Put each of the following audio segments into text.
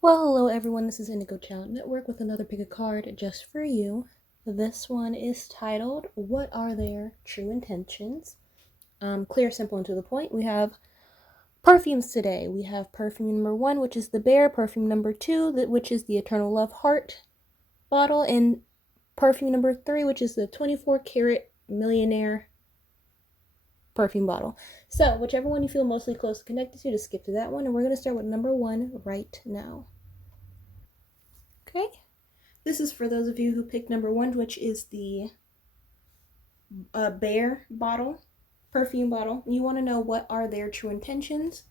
Well, hello everyone, this is Indigo Network with another pick a card just for you. This one is titled, What Are Their True Intentions? Clear, simple, and to the point. We have perfumes today. We have perfume number 1, which is the Bear, perfume number 2, which is the Eternal Love Heart bottle, and perfume number 3, which is the 24 karat millionaire perfume bottle. So, whichever one you feel mostly close connected to, just skip to that one, and we're going to start with number 1 right now. Okay? This is for those of you who picked number 1, which is the Bear bottle, perfume bottle. You want to know what are their true intentions.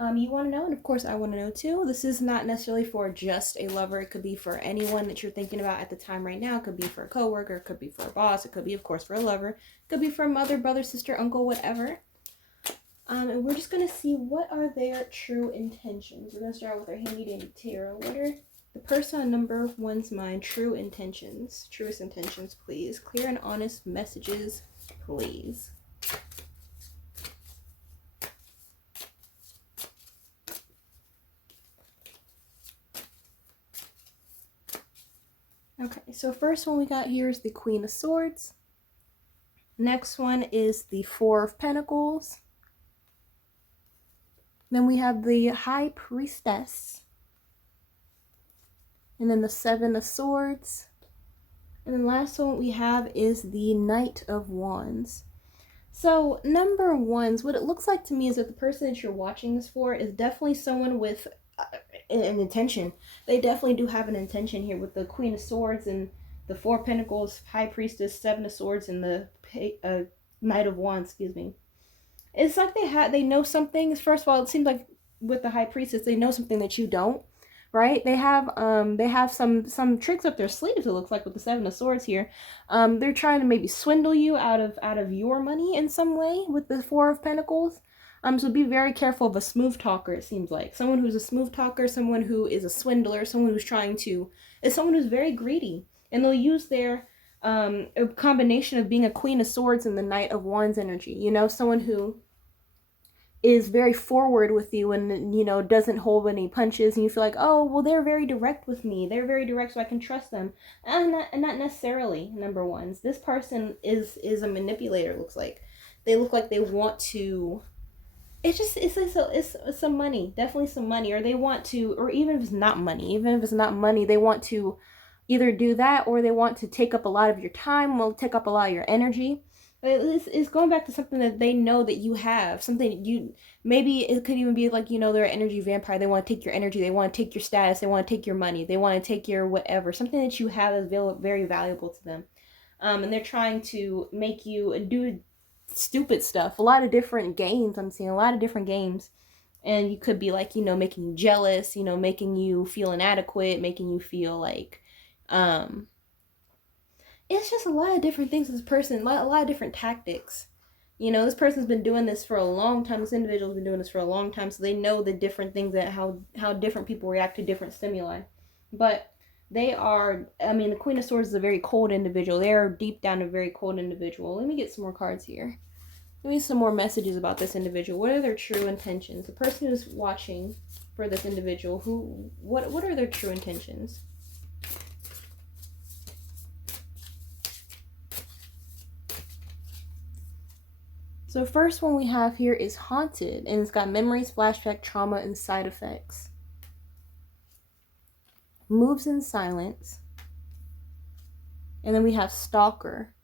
You want to know, and of course I want to know too. This is not necessarily for just a lover. It could be for anyone that you're thinking about at the time right now. It could be for a coworker. It could be for a boss. It could be, of course, for a lover. It could be for a mother, brother, sister, uncle, whatever. And we're just going to see what are their true intentions. We're going to start with our handy dandy tarot. What are the person on number 1's mind true intentions? Truest intentions, please. Clear and honest messages, please. Okay, so first one we got here is the Queen of Swords. Next one is the Four of Pentacles. Then we have the High Priestess. And then the Seven of Swords. And then last one we have is the Knight of Wands. So number 1's, what it looks like to me is that the person that you're watching this for is definitely someone with an intention. They definitely do have an intention here with the Queen of Swords and the Four of Pentacles, High Priestess, Seven of Swords, and the Knight of Wands, excuse me. It's like they know something. First of all, it seems like with the High Priestess, they know something that you don't, right? They have some tricks up their sleeves, it looks like, with the Seven of Swords here. They're trying to maybe swindle you out of your money in some way with the Four of Pentacles. So be very careful of a smooth talker, it seems like. Someone who's a smooth talker, someone who is a swindler, someone who's someone who's very greedy. And they'll use their a combination of being a Queen of Swords and the Knight of Wands energy. You know, someone who is very forward with you and, you know, doesn't hold any punches, and you feel like, oh, well, they're very direct with me. They're very direct, so I can trust them. And not necessarily, number 1's. This person is a manipulator, looks like. They look like they want to... It's some money, definitely some money, or they want to, or even if it's not money, they want to either do that, or they want to take up a lot of your time, will take up a lot of your energy. It's going back to something that they know that you have, something you, maybe it could even be like, you know, they're an energy vampire. They want to take your energy, they want to take your status, they want to take your money, they want to take your whatever, something that you have is very valuable to them. And they're trying to make you do stupid stuff. A lot of different games. I'm seeing a lot of different games. And you could be like, you know, making you jealous, you know, making you feel inadequate, making you feel like, it's just a lot of different things. This person, a lot of different tactics. You know, this person's been doing this for a long time. This individual's been doing this for a long time, so they know the different things, that how different people react to different stimuli. But they are, I mean, the Queen of Swords is a very cold individual. They are deep down a very cold individual. Let me get some more cards here. Give me some more messages about this individual. What are their true intentions? The person who's watching for this individual, what are their true intentions? So first one we have here is haunted, and it's got memories, flashback, trauma, and side effects. Moves in silence. And then we have stalker.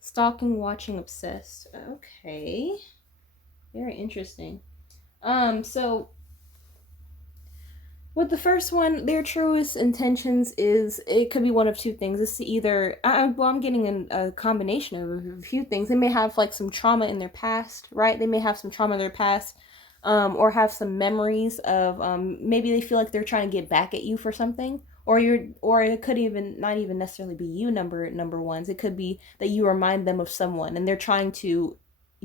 Stalking, watching, obsessed. Okay. Very interesting. So with the first one, their truest intentions is, it could be one of two things. It's either, I'm getting a combination of a few things. They may have like some trauma in their past, right? They may have some trauma in their past, or have some memories of, maybe they feel like they're trying to get back at you for something. Or it could even not even necessarily be you, number 1's. It could be that you remind them of someone, and they're trying to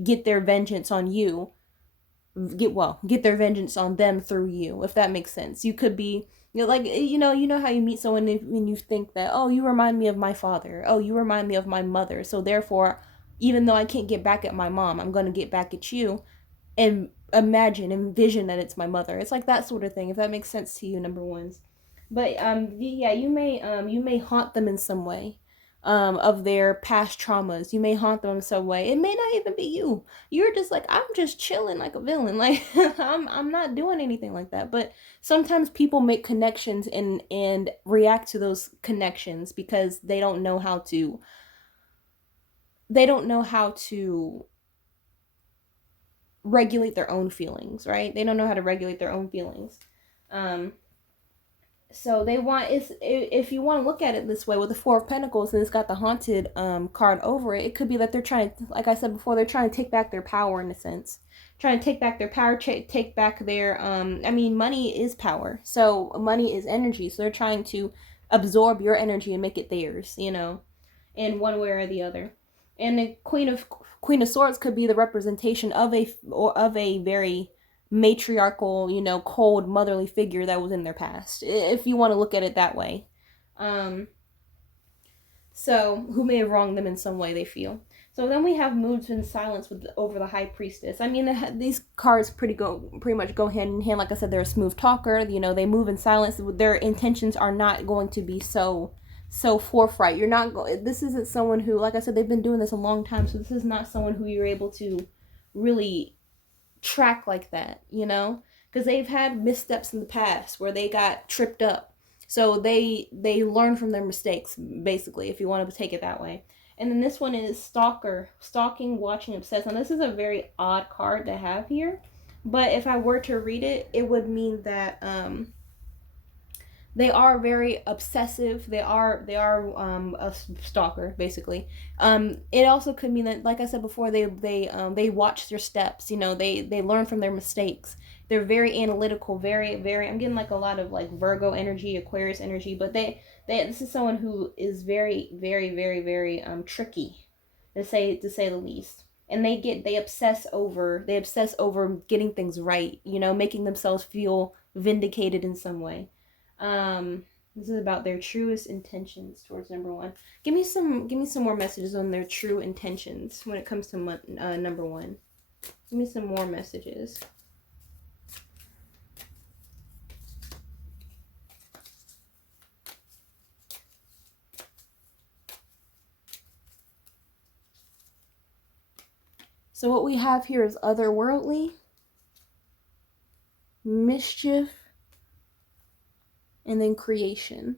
get their vengeance on you, get their vengeance on them through you, if that makes sense. You could be, you know, like, you know how you meet someone and you think that, oh, you remind me of my father, oh, you remind me of my mother, so therefore, even though I can't get back at my mom, I'm going to get back at you. And envision that it's my mother. It's like that sort of thing, if that makes sense to you, number ones. But yeah, you may haunt them in some way. Of their past traumas. You may haunt them in some way. It may not even be you. You're just like, I'm just chilling like a villain. Like I'm not doing anything like that. But sometimes people make connections and react to those connections because they don't know how to regulate their own feelings, right? They don't know how to regulate their own feelings. Um, so they want, it's, if you want to look at it this way with the Four of Pentacles and it's got the haunted card over it, it could be that they're trying to, like I said before, they're trying to take back their power in a sense. Trying to take back their power, take back their, I mean, money is power. So money is energy. So they're trying to absorb your energy and make it theirs, you know, in one way or the other. And the Queen of Swords could be the representation of a very matriarchal, you know, cold motherly figure that was in their past, if you want to look at it that way. So who may have wronged them in some way, they feel. So then we have moods in silence over the High Priestess. I mean, these cards pretty much go hand in hand. Like I said, they're a smooth talker. You know, they move in silence. Their intentions are not going to be so forthright. You're not this isn't someone who, like I said, they've been doing this a long time. So this is not someone who you're able to really track like that, you know, because they've had missteps in the past where they got tripped up. So they learn from their mistakes, basically, if you want to take it that way. And then this one is stalker, stalking, watching, obsessed. Now this is a very odd card to have here, but if I were to read it, it would mean that they are very obsessive. They are a stalker, basically. It also could mean that, like I said before, they watch their steps. You know, they learn from their mistakes. They're very analytical, very very. I'm getting like a lot of like Virgo energy, Aquarius energy, but this is someone who is very very very very tricky, to say the least. And they obsess over getting things right. You know, making themselves feel vindicated in some way. This is about their truest intentions towards number one. Give me some more messages on their true intentions when it comes to number one. Give me some more messages. So what we have here is otherworldly, mischief, and then creation.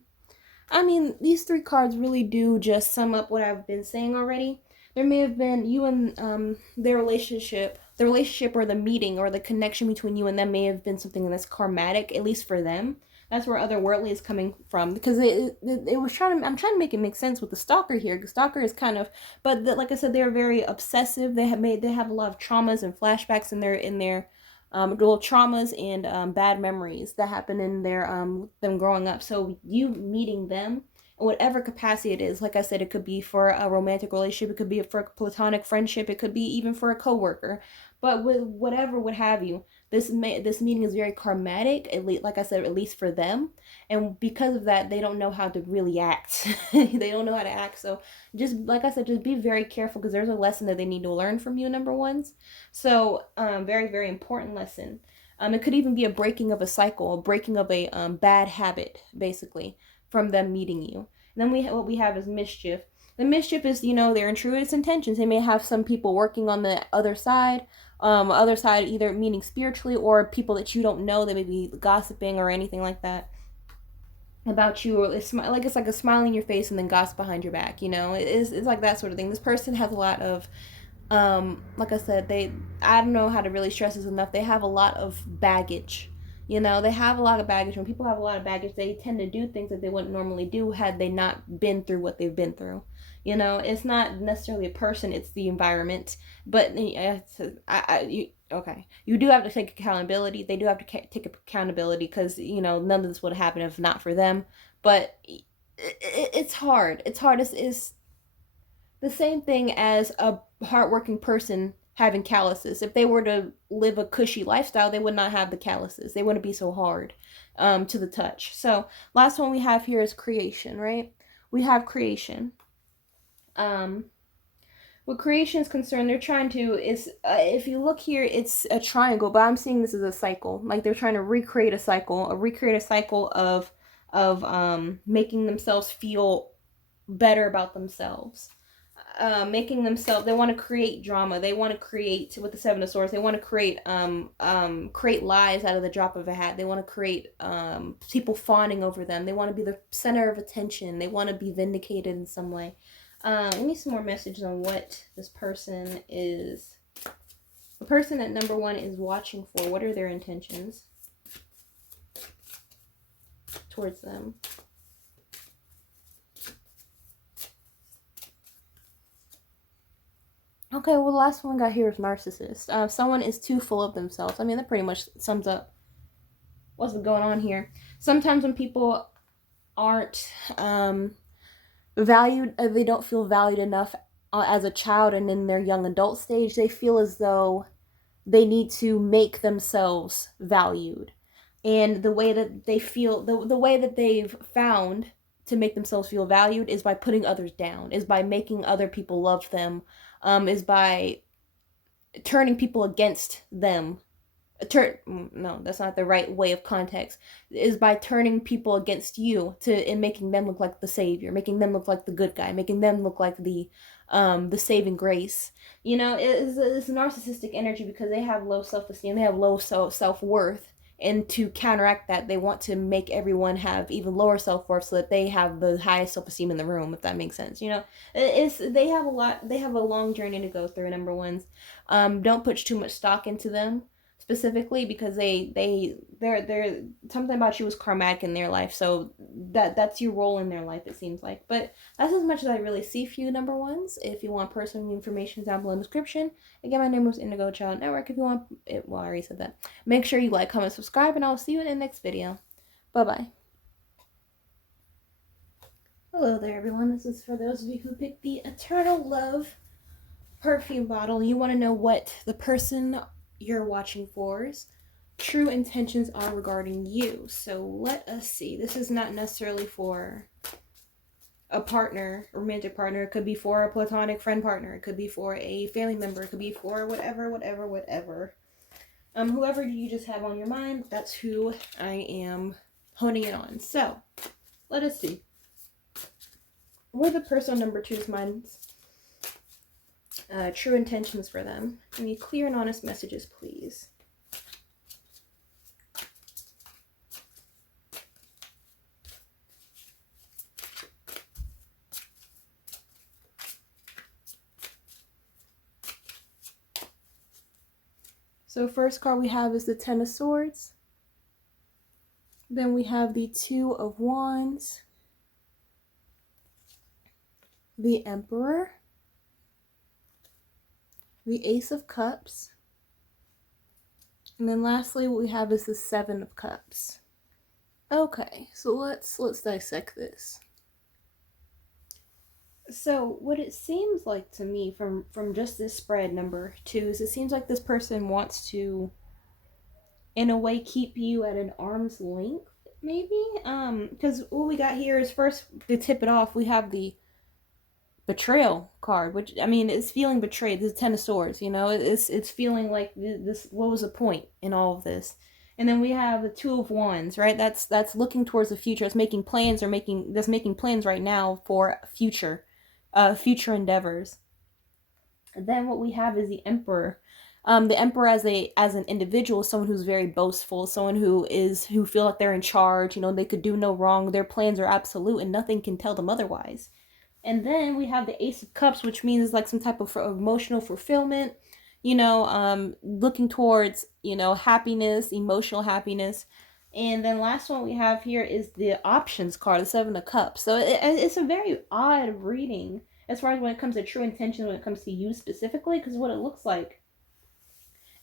I mean, these three cards really do just sum up what I've been saying already. There may have been you and their relationship or the meeting or the connection between you and them may have been something that's karmatic, at least for them. That's where otherworldly is coming from, because I'm trying to make it make sense with the stalker here. The stalker is kind of, but like I said, they're very obsessive. They have a lot of traumas and flashbacks in their little traumas and bad memories that happen in their them growing up. So you meeting them in whatever capacity it is, like I said, it could be for a romantic relationship, it could be for a platonic friendship, it could be even for a coworker, but with whatever would have you, this meeting is very karmatic, at least, like I said, at least for them. And because of that, they don't know how to really act. They don't know how to act. So just like I said, just be very careful, because there's a lesson that they need to learn from you, number ones. So very very important lesson. It could even be a breaking of a cycle, a breaking of a bad habit, basically, from them meeting you. And then what we have is mischief. The mischief is, you know, their truest intentions. They may have some people working on the other side either meaning spiritually, or people that you don't know. They may be gossiping or anything like that about you, or it's like a smile in your face and then gossip behind your back. You know, it's like that sort of thing. This person has a lot of like I said, I don't know how to really stress this enough. They have a lot of baggage. You know, they have a lot of baggage. When people have a lot of baggage, they tend to do things that they wouldn't normally do had they not been through what they've been through. You know, it's not necessarily a person, it's the environment. But okay, you do have to take accountability. They do have to take accountability, because, you know, none of this would have happened if not for them. But it's hard. It's hard. It's the same thing as a hardworking person having calluses. If they were to live a cushy lifestyle, they would not have the calluses. They wouldn't be so hard to the touch. So last one we have here is creation, right? We have creation. What creation is concerned, they're trying to is if you look here, it's a triangle, but I'm seeing this as a cycle. Like they're trying to recreate a cycle, of making themselves feel better about themselves. Making themselves, they want to create drama, they want to create, with the Seven of Swords, they want to create lies out of the drop of a hat, they want to create people fawning over them, they want to be the center of attention, they want to be vindicated in some way. Let me some more messages on what this person is, the person that number 1 is watching for. What are their intentions towards them? Okay, well, the last one we got here is narcissist. Someone is too full of themselves. I mean, that pretty much sums up what's going on here. Sometimes when people aren't valued, they don't feel valued enough as a child and in their young adult stage, they feel as though they need to make themselves valued. And the way that they feel, the way that they've found to make themselves feel valued is by putting others down, is by making other people love them, is by turning people against them. No, that's not the right way of context. Is by turning people against you and making them look like the savior, making them look like the good guy, making them look like the saving grace. You know, it's narcissistic energy because they have low self-esteem, they have low self-worth, and to counteract that, they want to make everyone have even lower self-worth so that they have the highest self-esteem in the room, if that makes sense. You know, they have a long journey to go through. Number 1s, don't put too much stock into them specifically, because they're something about you is karmatic in their life, so that's your role in their life, it seems like. But that's as much as I really see for you, number 1s. If you want personal information, down below in the description. Again, my name was Indigo Child Network. If you want it, well, I already said that. Make sure you like, comment, subscribe, and I'll see you in the next video. Bye bye. Hello there, everyone. This is for those of you who picked the Eternal Love perfume bottle. You want to know what the person you're watching for's true intentions are regarding you. So let us see. This is not necessarily for a partner, a romantic partner. It could be for a platonic friend partner. It could be for a family member. It could be for whatever. Whoever you just have on your mind, that's who I am honing it on. So let us see. What are the person on number 2's minds? True intentions for them. I need clear and honest messages, please. So first card we have is the Ten of Swords. Then we have the Two of Wands. The Emperor. The Ace of Cups. And then lastly what we have is the Seven of Cups. Okay, so let's dissect this. So what it seems like to me from just this spread, number 2, is it seems like this person wants to, in a way, keep you at an arm's length, maybe? Because what we got here is, first, to tip it off, we have the Betrayal card, which, I mean, it's feeling betrayed. This is Ten of Swords, you know? It's feeling like this, what was the point in all of this? And then we have the Two of Wands, right? That's looking towards the future. It's making plans, that's making plans right now for future endeavors. And then what we have is the Emperor. The Emperor as an individual is someone who's very boastful, someone who feel like they're in charge, you know, they could do no wrong, their plans are absolute and nothing can tell them otherwise. And then we have the Ace of Cups, which means like some type of emotional fulfillment, you know, looking towards, you know, happiness, emotional happiness. And then last one we have here is the Options card, the Seven of Cups. So it's a very odd reading as far as when it comes to true intention, when it comes to you specifically, because what it looks like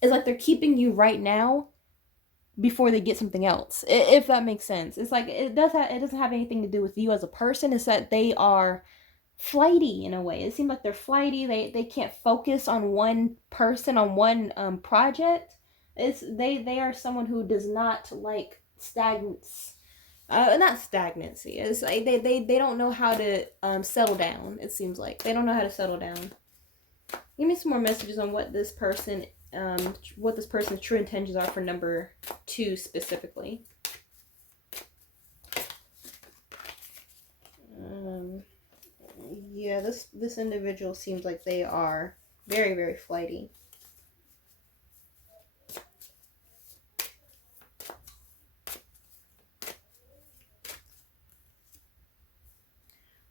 is like they're keeping you right now before they get something else, if that makes sense. It's like it doesn't have anything to do with you as a person. It's that they are flighty in a way. It seems like they're flighty. They can't focus on one person, on one project. They are someone who does not like not stagnancy. It's like they don't know how to settle down. It seems like they don't know how to settle down. Give me some more messages on what this person's true intentions are for number 2 specifically. Yeah, this individual seems like they are very, very flighty.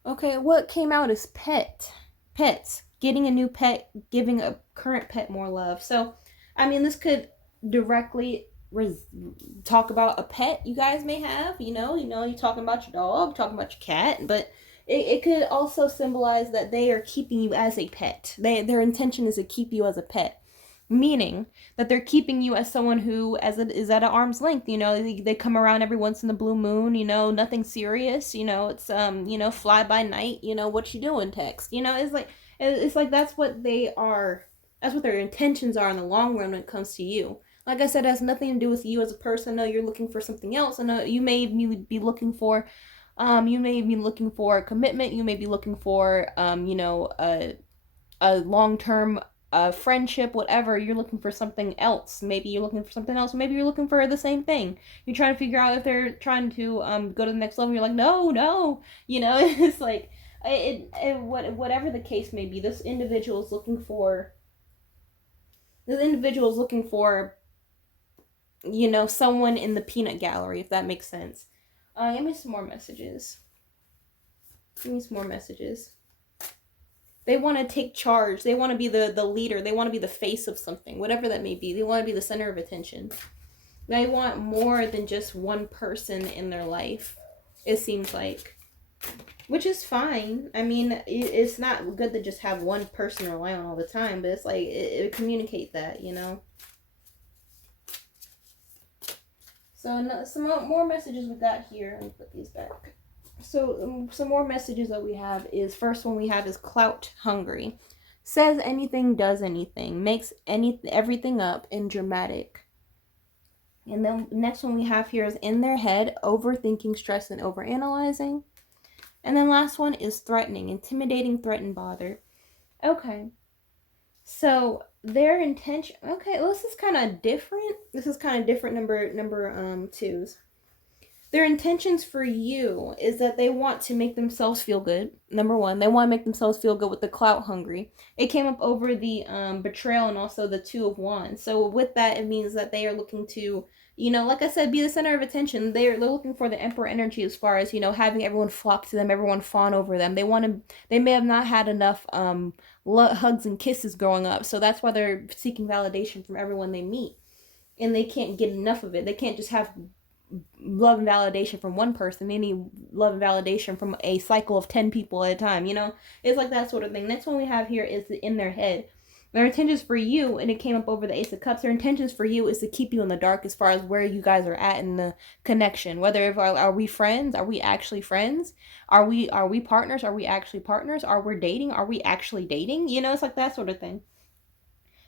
Okay, what came out is pets. Getting a new pet, giving a current pet more love. So, I mean, this could directly talk about a pet you guys may have. You're talking about your dog, talking about your cat, but it could also symbolize that they are keeping you as a pet. Their intention is to keep you as a pet, meaning that they're keeping you as someone who is at an arm's length. They come around every once in the blue moon. Nothing serious. It's fly by night. What you doing text. It's like that's what they are. That's what their intentions are in the long run when it comes to you. Like I said, it has nothing to do with you as a person. I know you're looking for something else. I know you may be looking for commitment. You may be looking for a long-term friendship, whatever. You're looking for something else. Maybe you're looking for something else. Maybe you're looking for the same thing. You're trying to figure out if they're trying to go to the next level. You're like, no. It's like whatever the case may be. This individual is looking for someone in the peanut gallery, if that makes sense. Give me some more messages. They want to take charge. They want to be the leader. They want to be the face of something, whatever that may be. They want to be the center of attention. They want more than just one person in their life, it seems like. Which is fine. I mean, it's not good to just have one person rely on all the time, but it's like, it communicate that, So, some more messages we got here. Let me put these back. So, some more messages that we have is, first one we have is clout hungry. Says anything, does anything, makes everything up and dramatic. And then next one we have here is in their head, overthinking, stress, and overanalyzing. And then last one is threatening, intimidating, threaten, bother. Okay. So their intention. Okay, well, this is kind of different. Number 2s. Their intentions for you is that they want to make themselves feel good. Number 1, they want to make themselves feel good with the clout hungry. It came up over the betrayal and also the 2 of Wands. So with that, it means that they are looking to, like I said, be the center of attention. They're looking for the Emperor energy as far as, having everyone flock to them, everyone fawn over them. They may have not had enough hugs and kisses growing up. So that's why they're seeking validation from everyone they meet. And they can't get enough of it. They can't just have love and validation from one person. They need love and validation from a cycle of 10 people at a time. It's like that sort of thing. Next one we have here is in their head. Their intentions for you, and it came up over the Ace of Cups, their intentions for you is to keep you in the dark as far as where you guys are at in the connection. Whether are we friends? Are we actually friends? Are we partners? Are we actually partners? Are we dating? Are we actually dating? It's like that sort of thing.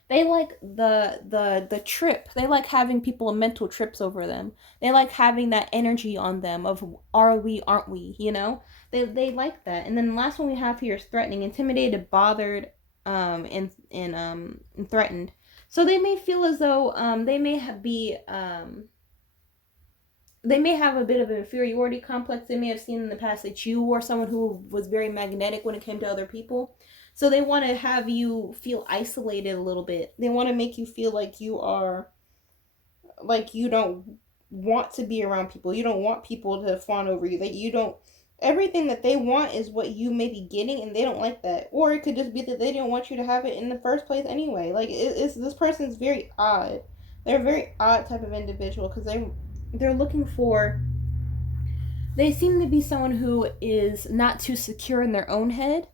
They like the trip. They like having people in mental trips over them. They like having that energy on them of are we, aren't we, They like that. And then the last one we have here is threatening, intimidated, bothered, and threatened. So they may feel as though they may have a bit of an inferiority complex. They may have seen in the past that you were someone who was very magnetic when it came to other people. So they want to have you feel isolated a little bit. They want to make you feel like you don't want to be around people. You don't want people to fawn over you. Like you don't. Everything that they want is what you may be getting, and they don't like that. Or it could just be that they didn't want you to have it in the first place anyway. Like it's this person's very odd. They're a very odd type of individual because they're looking for. They seem to be someone who is not too secure in their own head.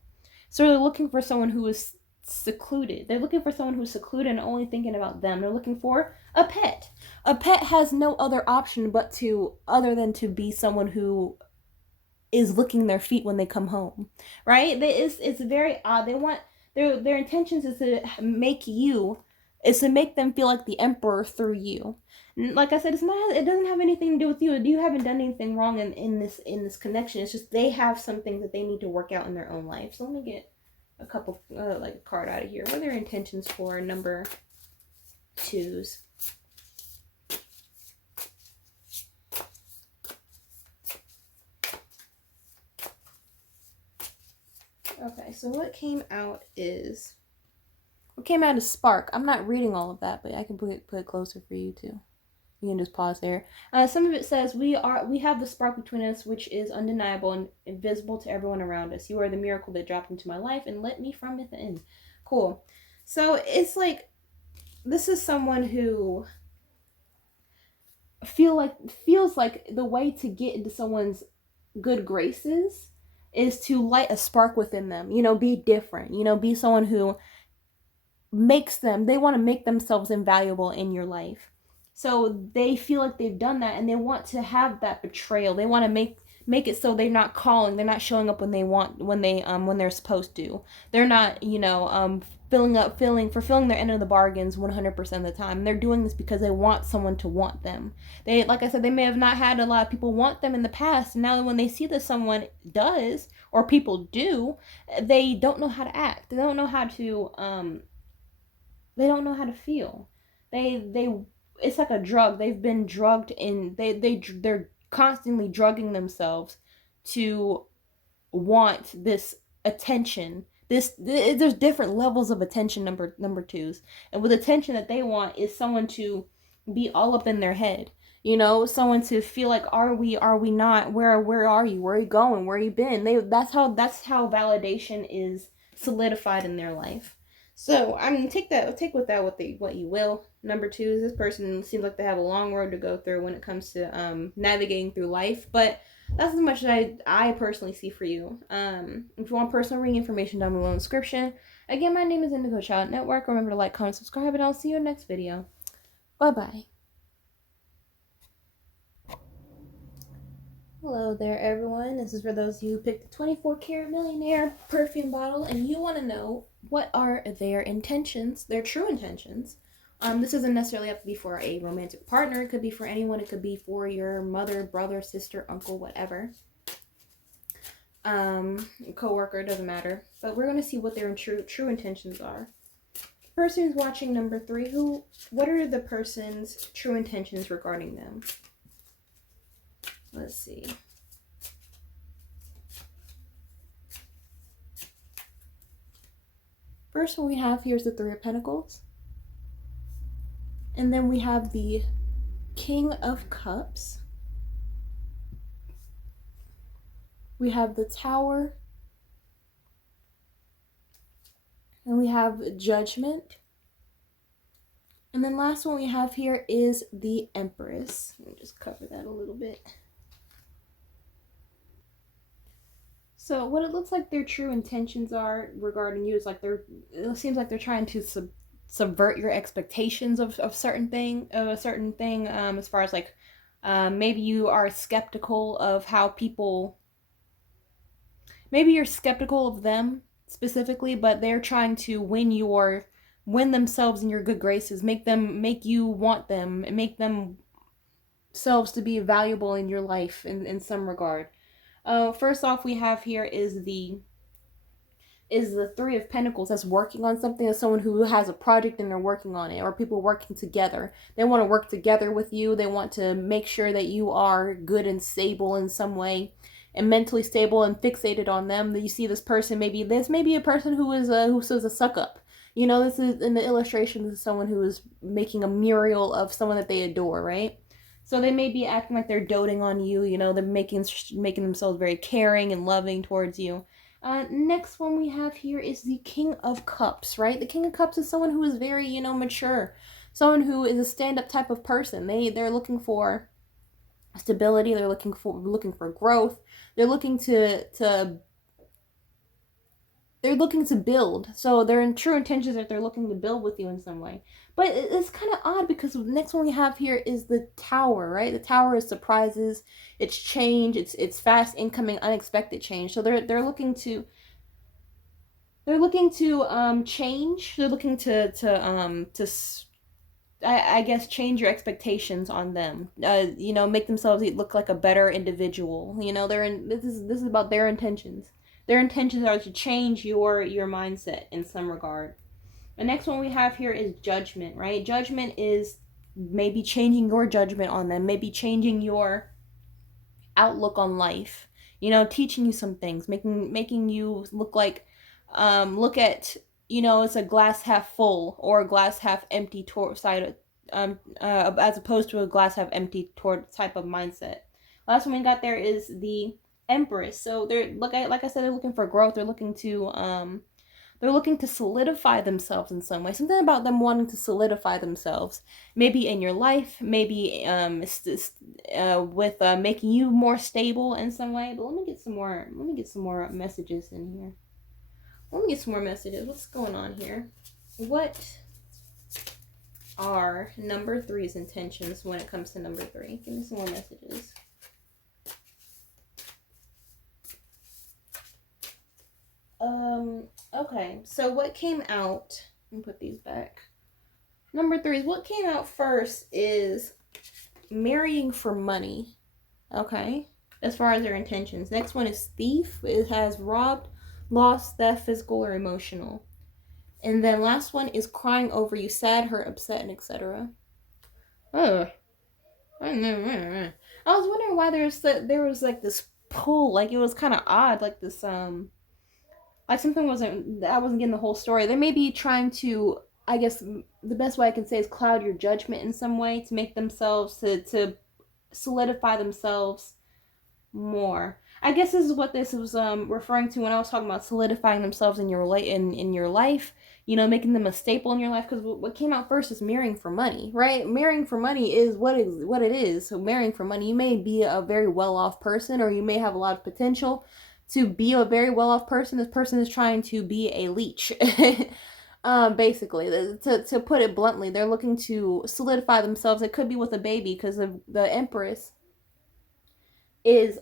So they're looking for someone who is secluded. They're looking for someone who's secluded and only thinking about them. They're looking for a pet. A pet has no other option other than to be someone who is licking their feet when they come home, right? It's very odd. They want their intentions is to make them feel like the emperor through you. Like I said, it doesn't have anything to do with you. You haven't done anything wrong in this connection. It's just they have something that they need to work out in their own life. So let me get a couple, like a card out of here. What are their intentions for number 2s? Okay, so what came out is spark. I'm not reading all of that, but I can put it closer for you too. You can just pause there. Some of it says, we have the spark between us, which is undeniable and invisible to everyone around us. You are the miracle that dropped into my life and lit me from within. Cool. So it's like, this is someone who feels like the way to get into someone's good graces is to light a spark within them. Be different. Be someone who they want to make themselves invaluable in your life. So they feel like they've done that, and they want to have that betrayal. They want to make it so they're not calling, they're not showing up when they're supposed to. They're not, fulfilling their end of the bargains 100% of the time. And they're doing this because they want someone to want them. They, like I said, they may have not had a lot of people want them in the past, and now when they see that someone does, or people do, they don't know how to act. They don't know how to feel. It's like a drug. They've been drugged in. They're constantly drugging themselves to want this attention. There's different levels of attention. Number 2s, and with attention that they want is someone to be all up in their head. Someone to feel like, are we not? Where are you? Where are you going? Where you been? That's how validation is solidified in their life. So take with that what you will. Number 2 is, this person seems like they have a long road to go through when it comes to navigating through life, but that's as much as I personally see for you. If you want personal reading information, down below in the description. Again, my name is Indigo Child Network. Remember to like, comment, subscribe, and I'll see you in the next video. Bye bye. Hello there, everyone. This is for those of you who picked the 24 Karat Millionaire perfume bottle, and you want to know what are their intentions, their true intentions. This doesn't necessarily have to be for a romantic partner. It could be for anyone. It could be for your mother, brother, sister, uncle, whatever. Co-worker, doesn't matter. But we're going to see what their true intentions are. The person who's watching number 3, what are the person's true intentions regarding them? Let's see. First one we have here is the 3 of Pentacles. And then we have the King of Cups. We have the Tower. And we have Judgment. And then last one we have here is the Empress. Let me just cover that a little bit. So what it looks like their true intentions are regarding you is like it seems like they're trying to subvert your expectations of a certain thing, as far as like maybe you are skeptical of how people, maybe you're skeptical of them specifically, but they're trying to win themselves in your good graces, make you want them, and make themselves to be valuable in your life in some regard. First off, we have here is the 3 of Pentacles. That's working on something. As someone who has a project and they're working on it, or people working together. They want to work together with you. They want to make sure that you are good and stable in some way, and mentally stable and fixated on them. That you see this person, maybe a person who is a suck up. This is in the illustration. This is someone who is making a mural of someone that they adore, right? So they may be acting like they're doting on you. They're making themselves very caring and loving towards you. Next one we have here is the King of Cups, right? The King of Cups is someone who is very, mature. Someone who is a stand-up type of person. They're looking for stability. They're looking for growth. They're looking to build. So their true intentions that they're looking to build with you in some way. But it's kind of odd because the next one we have here is the Tower, right? The Tower is surprises, it's change, it's fast incoming, unexpected change. So they're looking to change. They're looking to I guess change your expectations on them. Make themselves look like a better individual. This is about their intentions. Their intentions are to change your mindset in some regard. The next one we have here is judgment, right? Judgment is maybe changing your judgment on them, maybe changing your outlook on life, teaching you some things, making you look at, it's a glass half full or a glass half empty side, as opposed to a glass half empty toward type of mindset. Last one we got there is the Empress. So like I said, they're looking for growth. They're looking to solidify themselves in some way. Something about them wanting to solidify themselves, maybe in your life, maybe with making you more stable in some way. But let me get some more messages in here. Let me get some more messages. What's going on here? What are number 3's intentions when it comes to number 3? Give me some more messages. Okay, so what came out, let me put these back. Number 3 is what came out first is marrying for money. Okay, as far as their intentions. Next one is thief. It has robbed, lost, theft, physical or emotional. And then last one is crying over you, sad, hurt, upset, and etc. I was wondering why there was like this pull, like it was kind of odd, like this like something I wasn't getting the whole story. They may be trying to, I guess the best way I can say is cloud your judgment in some way to make themselves, to solidify themselves more. I guess this is what this was referring to when I was talking about solidifying themselves in your in your life, making them a staple in your life. Because what came out first is marrying for money, right? Marrying for money is what it is. So marrying for money, you may be a very well-off person, or you may have a lot of potential to be a very well-off person. This person is trying to be a leech. Basically, to put it bluntly, they're looking to solidify themselves. It could be with a baby, because the Empress is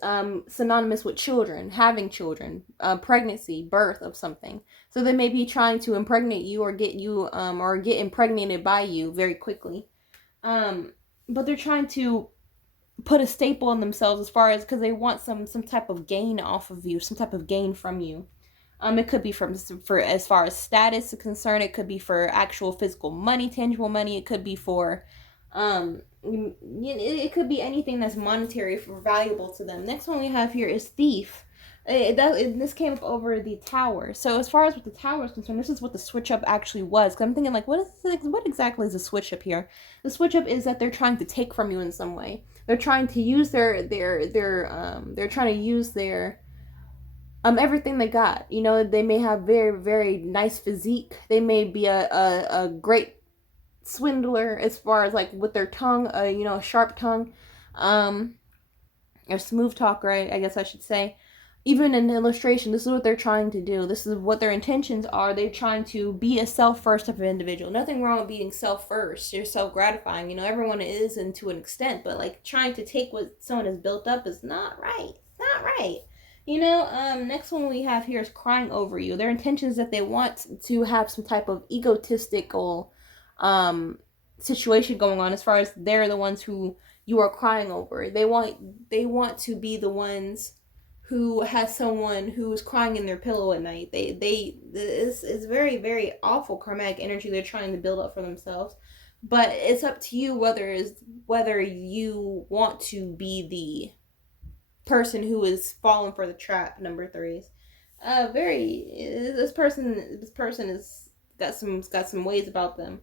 synonymous with children, having children, pregnancy, birth of something. So they may be trying to impregnate you, or get you or get impregnated by you very quickly. But they're trying to put a staple on themselves, as far as, because they want some type of gain off of you, some type of gain from you. It could be for as far as status is concerned. It could be for actual physical money, tangible money. It could be for it could be anything that's monetary or valuable to them. Next one we have here is thief. This came up over the tower. So as far as what the tower is concerned, this is what the switch up actually was. Because I'm thinking, like, what exactly is the switch up here? The switch up is that they're trying to take from you in some way. They're trying to use they're trying to use their everything they got. They may have very, very nice physique. They may be a great swindler, as far as like with their tongue, a sharp tongue, or smooth talker, I guess I should say. Even in illustration, this is what they're trying to do. This is what their intentions are. They're trying to be a self-first type of individual. Nothing wrong with being self-first. You're self-gratifying. Everyone is, and to an extent, but like trying to take what someone has built up is not right. It's not right. Next one we have here is crying over you. Their intention is that they want to have some type of egotistical situation going on, as far as they're the ones who you are crying over. They want to be the ones who has someone who is crying in their pillow at night. This is very, very awful karmic energy they're trying to build up for themselves. But it's up to you whether you want to be the person who is falling for the trap. Number 3's this person is got some ways about them,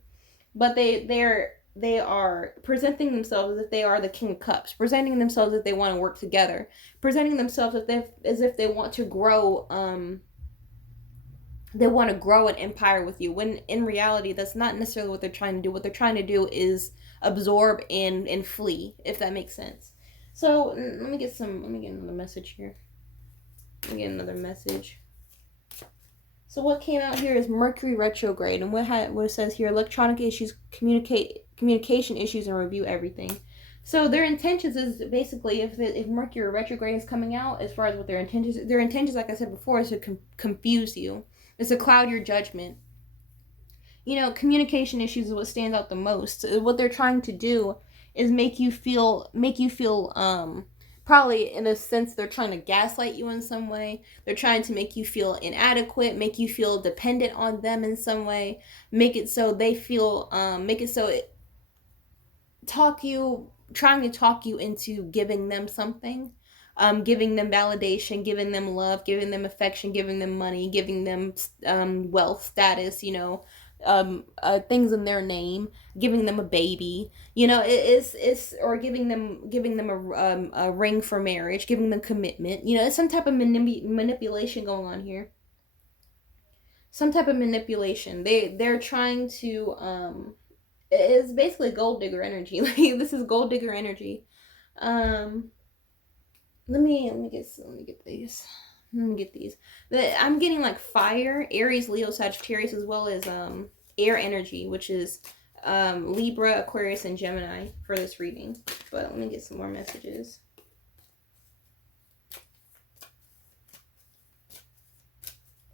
but they are presenting themselves as if they are the King of Cups, presenting themselves as if they want to work together, presenting themselves as if they want to grow an empire with you, when in reality that's not necessarily what they're trying to do. What they're trying to do is absorb and flee, if that makes sense. So let me get another message here. So what came out here is Mercury retrograde, and what it says here: electronic issues, communication issues, and review everything. So their intentions is basically, if Mercury retrograde is coming out, as far as what their intentions, like I said before, is to confuse you, is to cloud your judgment. Communication issues is what stands out the most. What they're trying to do is make you feel probably in a sense they're trying to gaslight you in some way. They're trying to make you feel inadequate, make you feel dependent on them in some way, make it so they feel make it so it talk you trying to talk you into giving them something, giving them validation, giving them love, giving them affection, giving them money, giving them wealth, status, things in their name, giving them a baby, it's or giving them a ring for marriage, giving them commitment. It's some type of manipulation going on here. Some type of manipulation. They're trying to it's basically gold digger energy. Like, this is gold digger energy. Let me get these. Let me get these. I'm getting like fire, Aries, Leo, Sagittarius, as well as air energy, which is Libra, Aquarius, and Gemini for this reading. But let me get some more messages.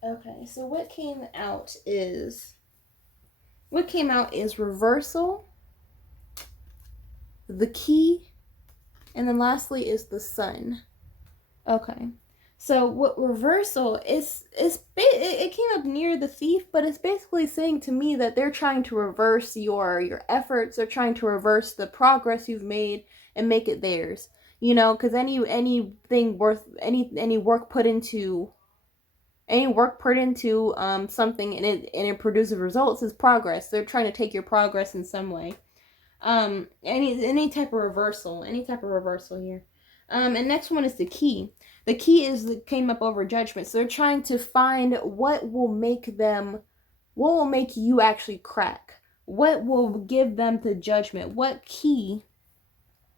Okay, so what came out is reversal, the key, and then lastly is the sun. Okay, so what reversal is, it came up near the thief, but it's basically saying to me that they're trying to reverse your efforts. They're trying to reverse the progress you've made and make it theirs. Because anything worth any work put into something and it produces results is progress. They're trying to take your progress in some way. Any type of reversal here. And next one is the key. The key came up over judgment. So they're trying to find what will make you actually crack. What will give them the judgment? What key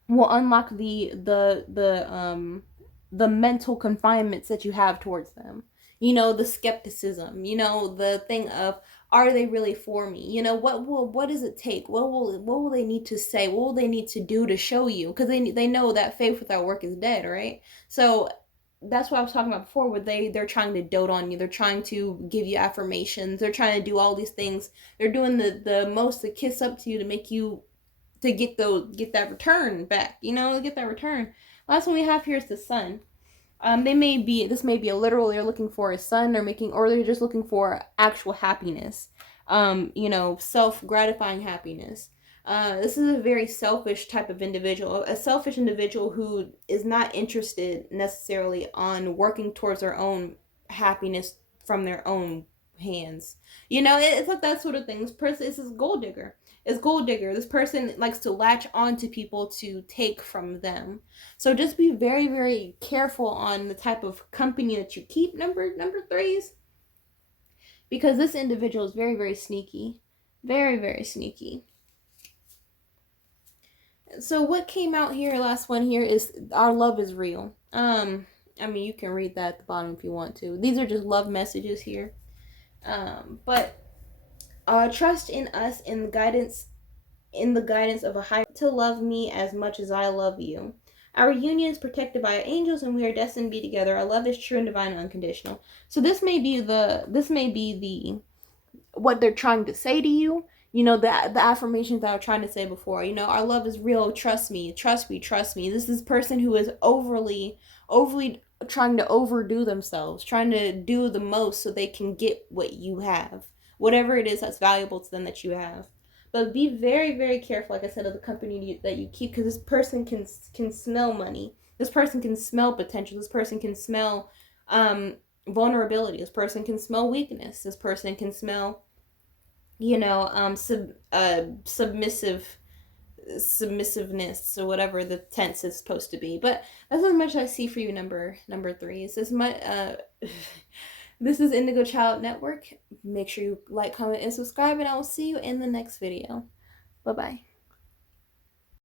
will unlock the mental confinements that you have towards them? The skepticism, the thing of, are they really for me? What does it take? What will they need to say? What will they need to do to show you? Because they know that faith without work is dead, right? So that's what I was talking about before, where they're trying to dote on you. They're trying to give you affirmations. They're trying to do all these things. They're doing the most to kiss up to you to make you to get that return back. Get that return. Last one we have here is the sun. This may be a literal, they're looking for a son, or they're just looking for actual happiness. Self-gratifying happiness. This is a very selfish type of individual, a selfish individual who is not interested necessarily on working towards their own happiness from their own hands. It's like that sort of thing. This person is gold digger. Is gold digger. This person likes to latch on to people to take from them. So just be very, very careful on the type of company that you keep, number threes, because this individual is very, very sneaky. Very, very sneaky. So what came out here, last one here, is our love is real. You can read that at the bottom if you want to. These are just love messages here. But trust in us, in the guidance of a higher, to love me as much as I love you. Our union is protected by angels, and we are destined to be together. Our love is true and divine and unconditional. So this may be the what they're trying to say to you. The affirmations that I was trying to say before. Our love is real. Trust me. Trust me. Trust me. This is a person who is overly trying to overdo themselves, trying to do the most so they can get what you have, whatever it is that's valuable to them that you have. But be very, very careful, like I said, of the company that you keep, because this person can smell money. This person can smell potential. This person can smell vulnerability. This person can smell weakness. This person can smell, submissiveness, or whatever the tense is supposed to be. But that's as much as I see for you, number threes. This is Indigo Child Network. Make sure you like, comment, and subscribe, and I will see you in the next video. Bye-bye.